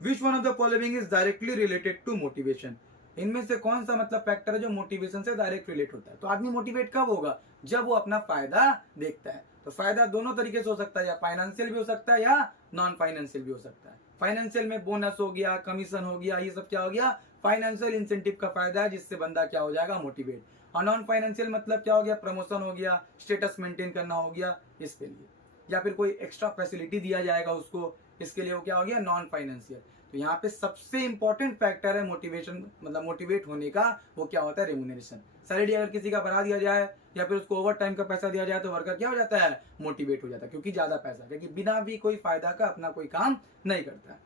Which one of the following is directly related to motivation, इनमें से कौन सा मतलब फैक्टर है जो मोटिवेशन से डायरेक्ट रिलेट होता है? तो आदमी मोटिवेट कब होगा? जब वो अपना फायदा देखता है। तो फायदा दोनों तरीके से हो सकता है, या फाइनेंशियल भी हो सकता है या नॉन फाइनेंशियल भी हो सकता है। फाइनेंशियल में बोनस हो गया, कमीशन हो गया, ये सब क्या हो गया? फाइनेंशियल इंसेंटिव का फायदा है, जिससे बंदा क्या हो जाएगा? मोटिवेट। और नॉन फाइनेंशियल मतलब क्या हो गया? प्रमोशन हो गया, स्टेटस मेंटेन करना हो गया, इसके लिए, या फिर कोई एक्स्ट्रा फैसिलिटी दिया जाएगा उसको, इसके लिए वो क्या हो गया? Non financial. तो यहाँ पे सबसे इंपॉर्टेंट फैक्टर है मोटिवेशन, मतलब मोटिवेट होने का, वो क्या होता है? रेम्यूनरेशन। सैलरी अगर किसी का बढ़ा दिया जाए या फिर उसको ओवर टाइम का पैसा दिया जाए तो वर्कर क्या हो जाता है? मोटिवेट हो जाता है, क्योंकि ज्यादा पैसा, क्योंकि बिना भी कोई फायदा का अपना कोई काम नहीं करता है।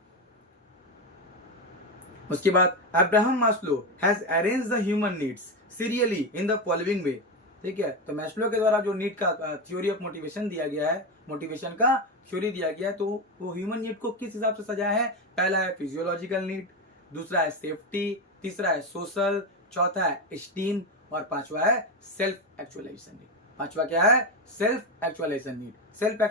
उसके बाद Abraham Maslow has arrange the human needs serially in the following वे, ठीक है। तो मैस्लो के द्वारा जो नीड का थ्योरी ऑफ मोटिवेशन दिया गया है, मोटिवेशन का थ्योरी दिया गया है, तो वो ह्यूमन नीड को किस हिसाब से सजाया है? पहला है फिजियोलॉजिकल नीड, दूसरा है सेफ्टी, तीसरा है सोशल, चौथा है एस्टीम और पांचवा है सेल्फ एक्चुअलाइजेशन नीड। पांचवा क्या है? Self actualization need. Self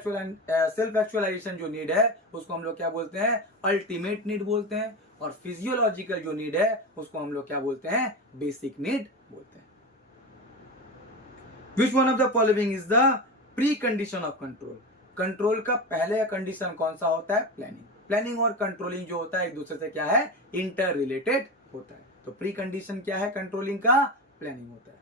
actualization जो नीड है उसको हम लोग क्या बोलते हैं? अल्टीमेट नीड बोलते हैं। और फिजियोलॉजिकल जो नीड है उसको हम लोग क्या बोलते हैं? बेसिक नीड बोलते हैं। विच one of the following is the pre condition of control, control का पहले कंडीशन कौन सा होता है? प्लानिंग। प्लानिंग और कंट्रोलिंग जो होता है एक दूसरे से क्या है? इंटर रिलेटेड होता है। तो प्री कंडीशन क्या है कंट्रोलिंग का? प्लानिंग होता है।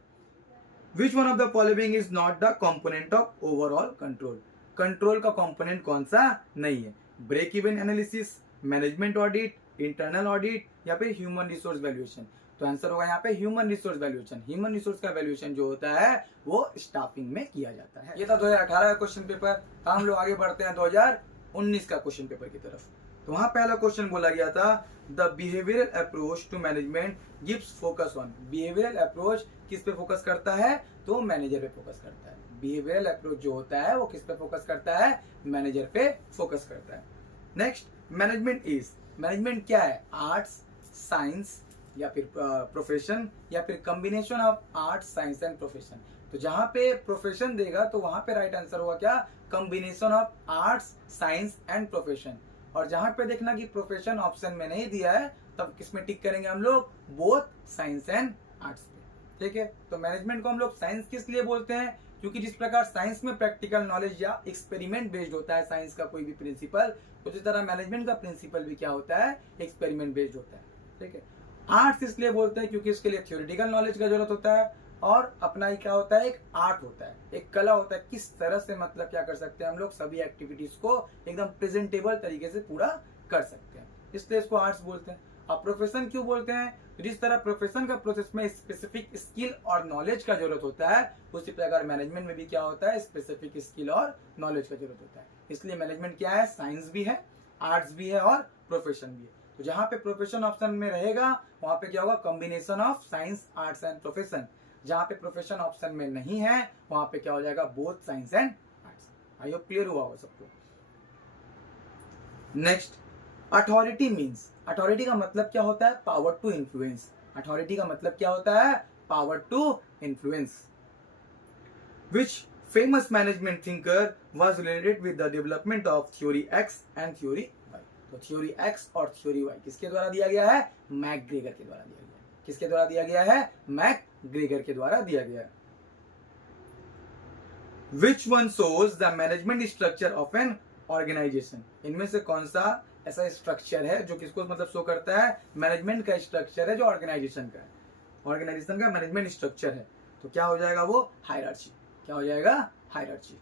Which one of the following is not the component of overall control, control का कंपोनेंट कौन सा नहीं है? Break even analysis, management audit, internal audit, या फिर ह्यूमन रिसोर्स वैल्यूएशन। तो आंसर होगा यहाँ पे human resource valuation. Human resource का वैल्यूएशन जो होता है वो स्टाफिंग में किया जाता है। ये था 2018 का क्वेश्चन पेपर। हम लोग आगे बढ़ते हैं 2019 का क्वेश्चन पेपर की तरफ। तो वहां पहला क्वेश्चन बोला गया था, the behavioral approach to management gives focus on. Behavioral approach किस पे फोकस करता है? तो मैनेजर पे फोकस करता है। बिहेवियरल अप्रोच जो होता है वो किस पे फोकस करता है? मैनेजर पे फोकस करता है। नेक्स्ट, मैनेजमेंट इज, मैनेजमेंट क्या है? आर्ट्स, साइंस, या फिर प्रोफेशन, या फिर combination of arts, science and profession. तो जहां पे प्रोफेशन देगा तो वहां पे राइट आंसर होगा क्या? Combination of arts, science and profession. और जहां पे देखना कि प्रोफेशन ऑप्शन में नहीं दिया है तब किसमें टिक करेंगे हम लोग? बोथ साइंस एंड आर्ट्स पे, ठीक है। तो मैनेजमेंट को हम लोग साइंस किस लिए बोलते हैं? क्योंकि जिस प्रकार साइंस में प्रैक्टिकल नॉलेज या एक्सपेरिमेंट बेस्ड होता है साइंस का कोई भी प्रिंसिपल, उसी तरह मैनेजमेंट का प्रिंसिपल भी क्या होता है? एक्सपेरिमेंट बेस्ड होता है, ठीक है। आर्ट्स इसलिए बोलते हैं क्योंकि इसके लिए थ्योरेटिकल नॉलेज का जरूरत होता है, और अपना ही क्या होता है? एक आर्ट होता है, एक कला होता है, किस तरह से मतलब क्या कर सकते हैं हम लोग सभी एक्टिविटीज को एकदम प्रेजेंटेबल तरीके से पूरा कर सकते हैं, इसलिए इसको आर्ट्स बोलते हैं। अब प्रोफेशन क्यों बोलते हैं? जिस तरह प्रोफेशन का प्रोसेस में स्पेसिफिक स्किल और नॉलेज का जरूरत होता है, उसी प्रकार मैनेजमेंट में भी क्या होता है? स्पेसिफिक स्किल और नॉलेज का जरूरत होता है। इसलिए मैनेजमेंट क्या है? साइंस भी है, आर्ट्स भी है और प्रोफेशन भी है। तो जहां पे प्रोफेशन ऑप्शन में रहेगा वहां पे क्या होगा? Combination of science, arts and profession. जहां पे प्रोफेशन ऑप्शन में नहीं है वहां पे क्या हो जाएगा? Both science and arts. I hope clear हुआ हो सबको। नेक्स्ट, अथॉरिटी मीन्स, अथॉरिटी का मतलब क्या होता है? Power to influence. अथॉरिटी का मतलब क्या होता है? Power to influence. Which famous management thinker was related with the development of theory X and theory Y? तो theory X और theory Y किसके द्वारा दिया गया है? मैकग्रेगर के द्वारा दिया गया है। किसके द्वारा दिया गया है? मैकग्रेगर के द्वारा दिया गया है। Which one shows the management structure of an organization? इनमें से कौन सा ऐसा स्ट्रक्चर है जो किसको मतलब शो करता है? मैनेजमेंट का स्ट्रक्चर है जो ऑर्गेनाइजेशन का है। ऑर्गेनाइजेशन का मैनेजमेंट स्ट्रक्चर है तो क्या हो जाएगा वो? हायरार्ची। क्या हो जाएगा? हायरार्ची।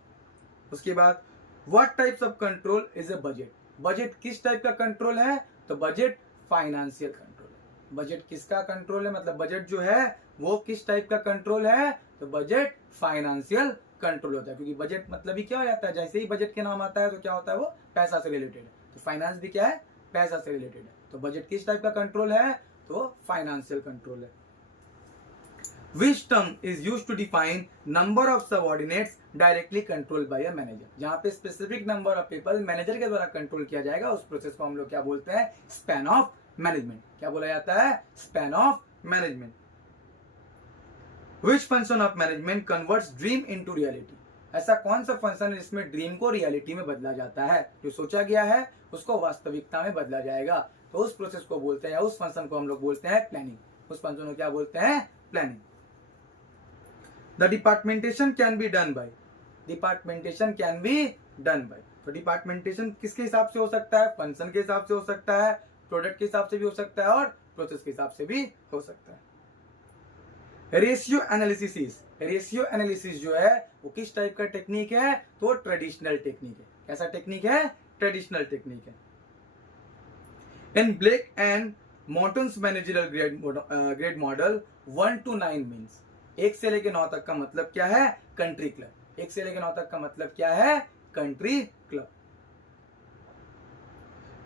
उसके बाद what types of control is a budget? Budget किस टाइप का कंट्रोल है? तो बजट फाइनेंशियल कंट्रोल है। बजट किसका कंट्रोल है? मतलब बजट जो है वो किस टाइप का कंट्रोल है? तो बजट फाइनेंशियल कंट्रोल होता है, क्योंकि बजट मतलब ही क्या हो जाता है? जैसे ही बजट के नाम आता है तो क्या होता है? वो पैसा से रिलेटेड है। तो फाइनेंस भी क्या है? पैसा से रिलेटेड है। तो बजट किस टाइप का कंट्रोल है? तो फाइनेंशियल कंट्रोल है। Which term is used to define number of subordinates directly controlled by a manager? जहाँ पे specific number of people manager के द्वारा कंट्रोल किया जाएगा उस प्रोसेस को हम लोग क्या बोलते हैं? Span of management. क्या बोला जाता है? Span of management. Which function of management converts dream into reality? ऐसा कौन सा फंक्शन है जिसमें ड्रीम को रियलिटी में बदला जाता है? जो सोचा गया है उसको वास्तविकता में बदला जाएगा, तो उस प्रोसेस को बोलते हैं या उस फंक्शन को हम लोग बोलते हैं प्लानिंग। उस फंक्शन को क्या बोलते हैं? Planning. The departmentation can be done by. Departmentation can be done by. तो डिपार्टमेंटेशन किसके हिसाब से हो सकता है? फंक्शन के हिसाब से हो सकता है, प्रोडक्ट के हिसाब से भी हो सकता है और प्रोसेस के हिसाब से भी हो सकता है। रेशियो एनालिसिस जो है वो किस टाइप का टेक्निक है? तो ट्रेडिशनल टेक्निक है। कैसा टेक्निक है? ट्रेडिशनल टेक्निक है। In Blake and Mouton's managerial grid model 1 to 9 means 1 से लेकर 9 तक का मतलब क्या है? Country club. 1 से लेकर 9 तक का मतलब क्या है? Country club.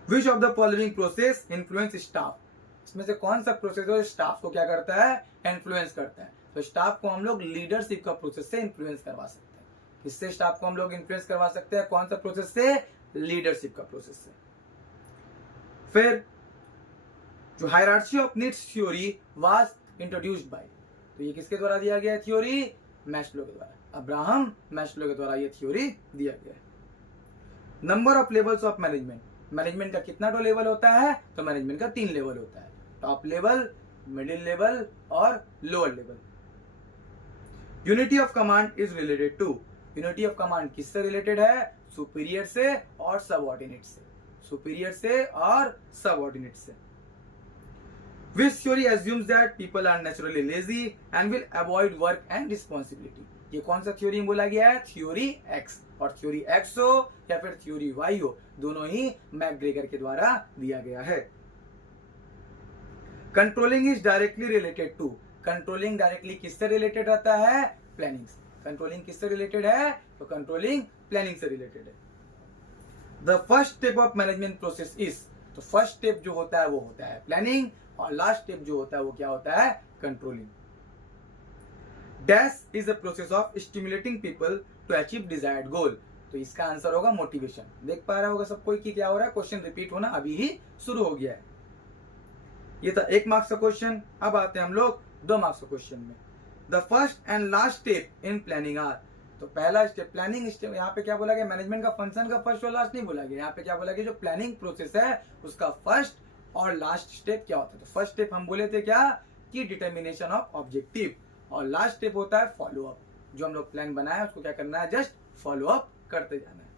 Which of the following process influence staff? इसमें से कौन सा प्रोसेस है स्टाफ को क्या करता है? इन्फ्लुएंस करता है। तो स्टाफ को हम लोग लीडरशिप का प्रोसेस से इन्फ्लुएंस करवा सकते हैं। किससे स्टाफ को हम लोग इन्फ्लुएंस करवा सकते हैं? कौन सा प्रोसेस से? लीडरशिप का प्रोसेस से। फिर जो hierarchy of needs theory was introduced by, तो ये किसके द्वारा दिया गया है? थ्योरी मैस्लो के द्वारा। अब्राहम मैस्लो के द्वारा ये थ्योरी दिया गया है। Number of levels of management. Management का कितना लेवल होता है? तो मैनेजमेंट का 3 लेवल होता है, टॉप लेवल, मिडिल लेवल और lower level. Unity of command is related to. Unity of command किससे रिलेटेड है? सुपीरियर से और सबऑर्डिनेट से। सुपीरियर से और सबऑर्डिनेट से। Which theory assumes that people are naturally lazy and will avoid work and responsibility? ये कौन सा थ्योरी बोला गया है? Theory x. और थ्योरी एक्स हो या फिर थ्योरी वाई हो, दोनों ही मैकग्रेगर के द्वारा दिया गया है। Controlling is directly related to. Controlling directly किससे रिलेटेड रहता है? प्लानिंग। कंट्रोलिंग किससे रिलेटेड है? तो कंट्रोलिंग प्लानिंग से रिलेटेड है। The first step of management process is, तो फर्स्ट स्टेप जो होता है वो होता है प्लानिंग और लास्ट स्टेप जो होता है वो क्या होता है? Controlling. Dash is the process of stimulating people to achieve desired goal. तो इसका आंसर होगा मोटिवेशन। देख पा रहा होगा सब कोई कि क्या हो रहा है? क्वेश्चन रिपीट होना अभी ही शुरू हो गया है। ये था 1 मार्क्स का क्वेश्चन। अब आते हैं हम लोग 2 मार्क्स का क्वेश्चन में। The first and last step in planning are, तो पहला स्टेप प्लानिंग स्टेप, यहाँ पे क्या बोला गया? मैनेजमेंट का फंक्शन का फर्स्ट और लास्ट नहीं बोला गया। यहाँ पे क्या बोला गया? जो प्लानिंग प्रोसेस है उसका फर्स्ट और लास्ट स्टेप क्या होता है? तो फर्स्ट स्टेप हम बोले थे क्या कि डिटर्मिनेशन ऑफ ऑब्जेक्टिव, और लास्ट स्टेप होता है फॉलो अप। जो हम लोग प्लान बनाया उसको क्या करना है? जस्ट फॉलो अप करते जाना है।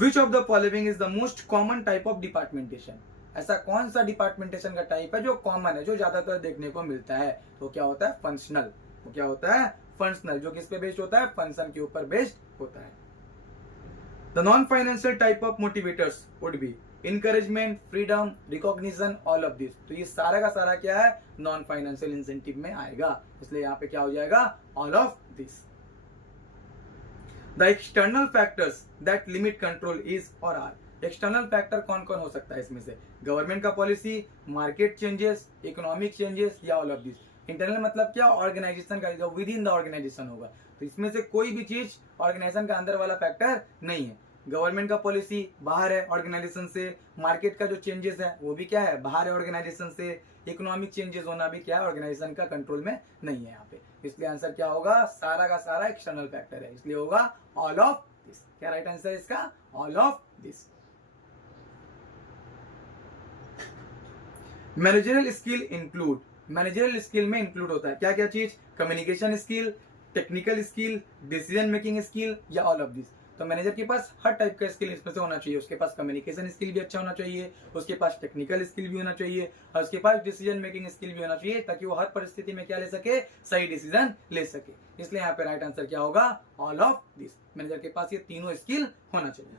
Which of the following is the most common type of departmentation? ऐसा कौन सा डिपार्टमेंटेशन का टाइप है जो कॉमन है, जो ज्यादातर देखने को मिलता है? तो क्या होता है? फंक्शनल। तो क्या होता है? फंक्शनल। जो किस पे बेस्ड होता है? फंक्शन के ऊपर बेस्ड होता है। The non financial type of motivators would be encouragement, freedom, recognition, all of this। तो ये सारा का सारा क्या है? नॉन फाइनेंशियल इंसेंटिव में आएगा, इसलिए यहाँ पे क्या हो जाएगा? all of this। The external factors that limit control is or are। External factor कौन कौन हो सकता है इसमें से? गवर्नमेंट का policy, market changes, economic changes या ऑल ऑफ दिस। इंटरनल मतलब क्या? ऑर्गेनाइजेशन का, विद इन द ऑर्गेनाइजेशन होगा। तो इसमें से कोई भी चीज ऑर्गेनाइजेशन का अंदर वाला फैक्टर नहीं है। गवर्नमेंट का पॉलिसी बाहर है ऑर्गेनाइजेशन से, मार्केट का जो चेंजेस है वो भी क्या है, बाहर है ऑर्गेनाइजेशन से, इकोनॉमिक चेंजेस होना भी क्या है, ऑर्गेनाइजेशन का कंट्रोल में नहीं है यहाँ पे। इसलिए आंसर क्या होगा, सारा का सारा एक्सटर्नल फैक्टर है, इसलिए होगा ऑल ऑफ दिस। क्या राइट आंसर है इसका, all of this. Managerial skill include, managerial skill में इंक्लूड होता है क्या क्या चीज, communication skill, technical skill, decision making skill या ऑल ऑफ दिस। तो मैनेजर के पास हर टाइप का स्किल इसमें से होना चाहिए, उसके पास कम्युनिकेशन स्किल भी अच्छा होना चाहिए, उसके पास टेक्निकल स्किल भी होना चाहिए और उसके पास डिसीजन मेकिंग स्किल भी होना चाहिए, ताकि वो हर परिस्थिति में क्या ले सके, सही डिसीजन ले सके। इसलिए यहाँ पे राइट आंसर क्या होगा, ऑल ऑफ दिस। मैनेजर के पास ये तीनों स्किल होना चाहिए।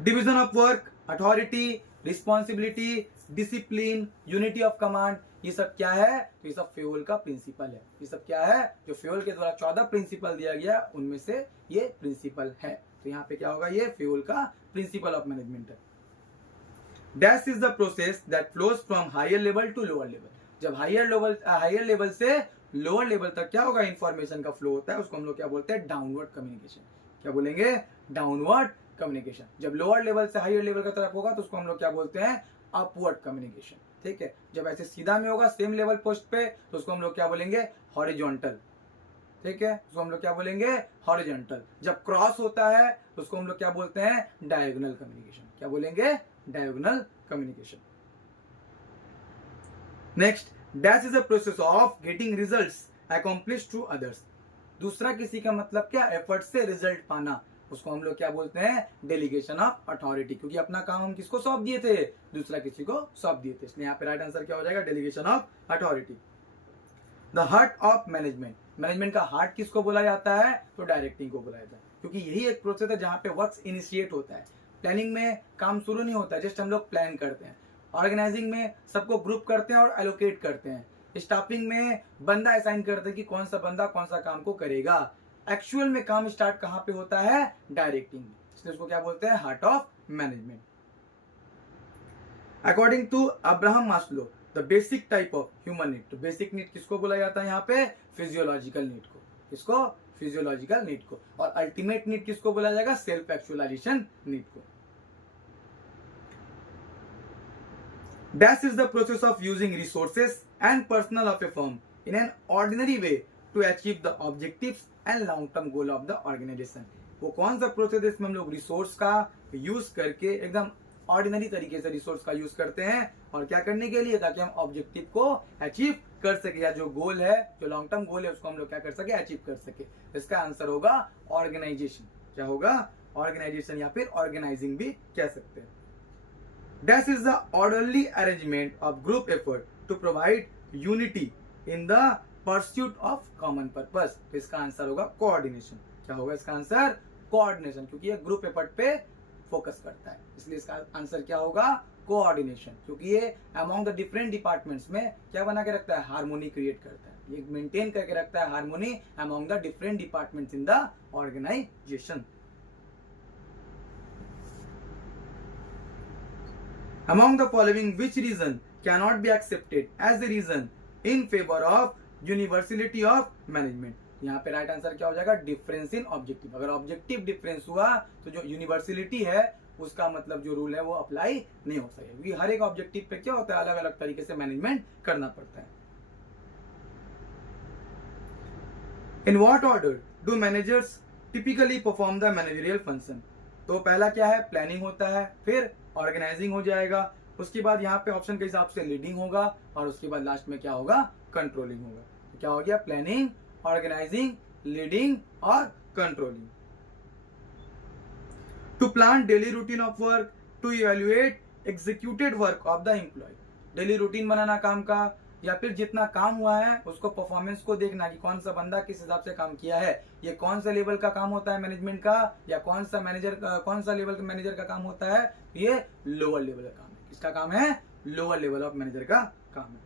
Division of work, authority, responsibility, discipline, unity of command, ये सब क्या है, तो ये सब फ्यूल का प्रिंसिपल है। ये सब क्या है, जो फ्यूल के द्वारा 14 प्रिंसिपल दिया गया उनमें से ये प्रिंसिपल है। तो यहाँ पे क्या होगा, ये फ्यूल का प्रिंसिपल ऑफ मैनेजमेंट है। Dash is the process that flows from higher level to lower level. जब हायर लेवल से लोअर लेवल तक क्या होगा, इंफॉर्मेशन का फ्लो होता है, उसको हम लोग क्या बोलते हैं, डाउनवर्ड कम्युनिकेशन। क्या बोलेंगे, डाउनवर्ड कम्युनिकेशन। जब लोअर लेवल से हायर लेवल की तरफ होगा तो उसको हम लोग क्या बोलते हैं, अपवर्ड कम्युनिकेशन। ठीक है, जब ऐसे सीधा में होगा सेम लेवल पोस्ट पे तो उसको हम लोग क्या बोलेंगे, हॉरिजॉन्टल। ठीक है, उसको हम लोग क्या बोलेंगे, हॉरिजॉन्टल। जब क्रॉस होता है तो उसको हम लोग क्या बोलते हैं, डायगोनल कम्युनिकेशन। क्या बोलेंगे, diagonal communication. Next, dash is a process of getting results accomplished through others. दूसरा किसी का मतलब क्या, एफर्ट से रिजल्ट पाना, उसको हम लोग क्या बोलते हैं, डेलीगेशन ऑफ अथॉरिटी। क्योंकि अपना काम हम किसको सौंप दिए थे, दूसरा किसी को सौंप दिए थे, इसलिए यहाँ पे राइट आंसर क्या हो जाएगा, delegation of authority. The heart of management, management का हार्ट किसको बोला जाता है, तो डायरेक्टिंग को बोला जाता है। क्योंकि यही एक प्रोसेस है जहाँ पे वर्क इनिशिएट होता है। प्लानिंग में काम शुरू नहीं होता है, जस्ट हम लोग प्लान करते हैं। ऑर्गेनाइजिंग में सबको ग्रुप करते हैं और एलोकेट करते हैं। स्टाफिंग में बंदा असाइन करते हैं कि कौन सा बंदा कौन सा काम को करेगा। एक्चुअल में काम स्टार्ट कहां पे होता है, डायरेक्टिंग। इसलिए उसको क्या बोलते हैं, heart of management. According to Abraham Maslow, the basic type of human need. तो बेसिक नीड किसको बोला जाता है यहाँ पे, फिजियोलॉजिकल नीड को। किसको, फिजियोलॉजिकल नीड को। और अल्टीमेट नीड किसको बोला जाएगा, सेल्फ एक्चुअलाइजेशन नीड को। Dash is the process of using resources and personnel of a firm in an ordinary way to achieve the objectives and long-term goal of the organization। वो कौन सा process है, इसमें हम लोग रिसोर्स का use करके एकदम ऑर्डिनरी तरीके से रिसोर्स का यूज करते हैं और क्या करने के लिए, ताकि हम ऑब्जेक्टिव को अचीव कर सके, या जो गोल है, जो लॉन्ग टर्म गोल है उसको हम लोग क्या कर सके, अचीव कर सके। इसका आंसर होगा ऑर्गेनाइजेशन। क्या होगा, ऑर्गेनाइजेशन या फिर ऑर्गेनाइजिंग भी कह सकते हैं। Dash is the orderly arrangement of group effort to provide unity in the pursuit of common purpose। तो इसका आंसर होगा कोऑर्डिनेशन। क्या होगा इसका आंसर, कोऑर्डिनेशन, क्योंकि ये ग्रुप एफर्ट पे फोकस करता है, इसलिए इसका आंसर क्या होगा, कोऑर्डिनेशन। क्योंकि ये अमॉन्ग द डिफरेंट डिपार्टमेंट्स में क्या बना के रखता है, हार्मोनी क्रिएट करता है। ये मेंटेन करके रखता है harmony among the different departments in the organization. Among the following, which reason cannot be accepted as the reason in favor of universality of management? यहाँ पे राइट आंसर क्या हो जाएगा, डिफरेंस इन ऑब्जेक्टिव। अगर objective difference हुआ तो जो universality है उसका मतलब जो रूल है वो अप्लाई नहीं हो सकेगा, क्योंकि हर एक ऑब्जेक्टिव पे क्या होता है, अलग अलग तरीके से मैनेजमेंट करना पड़ता है। In what order do managers typically perform the managerial function? तो पहला क्या है, प्लानिंग होता है, फिर ऑर्गेनाइजिंग हो जाएगा, उसके बाद यहाँ पे ऑप्शन के हिसाब से लीडिंग होगा और उसके बाद लास्ट में क्या होगा, कंट्रोलिंग होगा। तो क्या हो गया, प्लानिंग, ऑर्गेनाइजिंग, लीडिंग और controlling. To plan daily routine of work, to evaluate executed work of the employ. Daily routine बनाना काम का, या फिर जितना काम हुआ है उसको परफॉर्मेंस को देखना कि कौन सा बंदा किस हिसाब से काम किया है। ये कौन सा लेवल का काम होता है मैनेजमेंट का, या कौन सा लेवल का मैनेजर का काम होता है, ये लोअर लेवल का काम है। किसका काम है, लोअर लेवल ऑफ मैनेजर का काम है।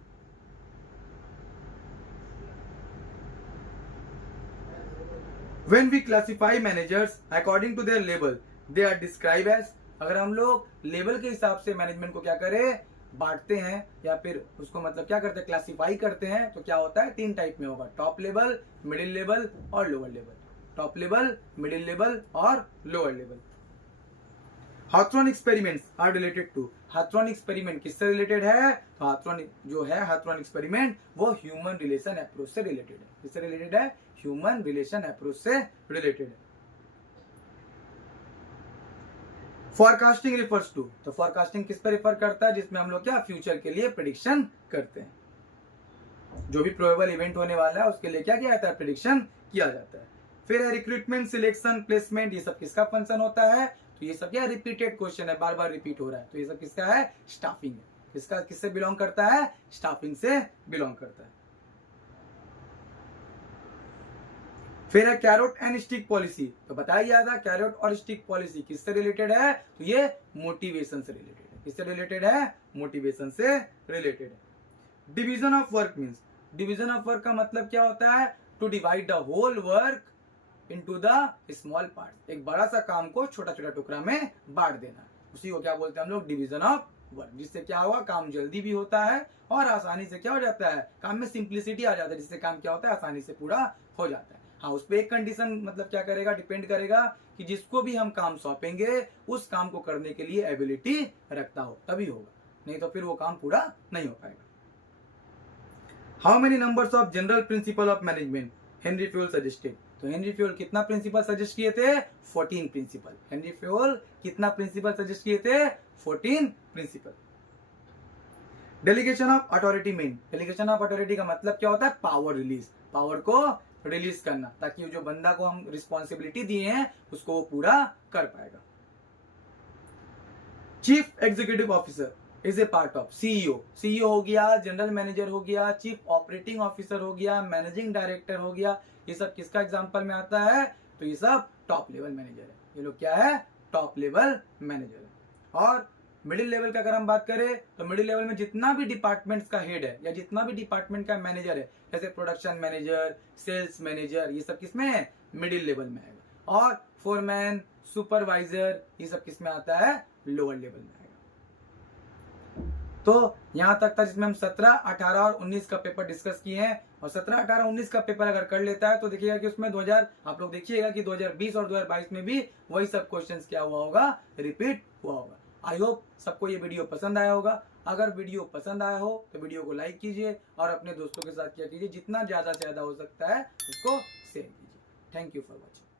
When we classify managers according to their level, they are described as, अगर हम लोग लेवल के हिसाब से मैनेजमेंट को क्या करें, बांटते हैं या फिर उसको मतलब क्या करते हैं, क्लासिफाई करते हैं, तो क्या होता है, तीन टाइप में होगा, टॉप लेवल, मिडिल लेवल और lower level. Top level, middle level और lower level. Hawthorne experiments are related to, Hawthorne experiment किससे रिलेटेड है? तो हाथरॉन जो है, हाथरॉन एक्सपेरिमेंट वो ह्यूमन रिलेशन अप्रोच से रिलेटेड है। किससे रिलेटेड है? ह्यूमन रिलेशन अप्रोच से रिलेटेड है। फॉरकास्टिंग रिफर्स टू, तो फॉरकास्टिंग किस पर रिफर करता है? जिसमें हम लोग क्या फ्यूचर के लिए प्रेडिक्शन करते हैं, जो भी प्रोबेबल इवेंट होने वाला है उसके लिए क्या किया जाता है? प्रेडिक्शन किया जाता है। फिर है रिक्रूटमेंट, सिलेक्शन, प्लेसमेंट, ये सब किसका फंक्शन होता है? तो ये सब क्या रिपीटेड क्वेश्चन है, बार बार रिपीट हो रहा है, तो ये सब किसका है? स्टाफिंग है। किसका, किससे बिलोंग करता है? स्टाफिंग से बिलोंग करता है। फिर है कैरोट एंड स्टिक पॉलिसी, तो बताया था कैरोट और स्टिक पॉलिसी किससे रिलेटेड है? तो ये मोटिवेशन से रिलेटेड है। किससे रिलेटेड है? मोटिवेशन से रिलेटेड है। Division of work means, division of work का मतलब क्या होता है? To divide the whole work into the small part, एक बड़ा सा काम को छोटा छोटा टुकड़ा में बांट देना, उसी को क्या बोलते हैं हम लोग? Division of work. जिससे क्या हुआ? काम जल्दी भी होता है और आसानी से क्या हो जाता है? काम में सिंप्लिसिटी आ जाता है, जिससे काम क्या होता है? आसानी से पूरा हो जाता है। हाँ, उस पर एक कंडीशन मतलब क्या करेगा? डिपेंड करेगा कि जिसको भी हम काम सौंपेंगे उस काम को करने के लिए एबिलिटी रखता हो, तभी होगा, नहीं तो फिर वो काम पूरा नहीं हो पाएगा। How many numbers of general principle of management Henri Fayol suggested, तो हेनरी फ्यूल कितना प्रिंसिपल सजेस्ट किए थे? 14 प्रिंसिपल। हेनरी फ्यूल कितना प्रिंसिपल सजेस्ट किए थे? 14 principle. Delegation of authority mean, delegation of authority का मतलब क्या होता है? पावर रिलीज, पावर को रिलीज करना, ताकि जो बंदा को हम रिस्पॉन्सिबिलिटी दिए हैं उसको वो पूरा कर पाएगा। Chief executive officer is a part of CEO, CEO हो गया, जनरल मैनेजर हो गया, चीफ ऑपरेटिंग ऑफिसर हो गया, मैनेजिंग डायरेक्टर हो गया, ये सब किसका एग्जांपल में आता है? तो ये सब टॉप लेवल मैनेजर है। ये लोग क्या है? टॉप लेवल मैनेजर है। और मिडिल लेवल का अगर हम बात करें तो मिडिल लेवल में जितना भी डिपार्टमेंट्स का हेड है या जितना भी डिपार्टमेंट का मैनेजर है, जैसे प्रोडक्शन मैनेजर, सेल्स मैनेजर, ये सब किसमें है? मिडिल लेवल में आएगा। और फोरमैन, सुपरवाइजर, ये सब किसमें आता है? लोअर लेवल में आएगा। तो यहां तक था जिसमें हम 17, 18 और 19 का पेपर डिस्कस किए हैं। और 17, 18, 19 का पेपर अगर कर लेता है तो देखिएगा कि उसमें 2000 आप लोग देखिएगा कि 2020 और 2022 में भी वही सब क्वेश्चंस क्या हुआ होगा? रिपीट हुआ होगा। आई होप सबको ये वीडियो पसंद आया होगा। अगर वीडियो पसंद आया हो तो वीडियो को लाइक कीजिए और अपने दोस्तों के साथ क्या कीजिए, जितना ज्यादा से ज्यादा हो सकता है उसको शेयर कीजिए। Thank you for watching.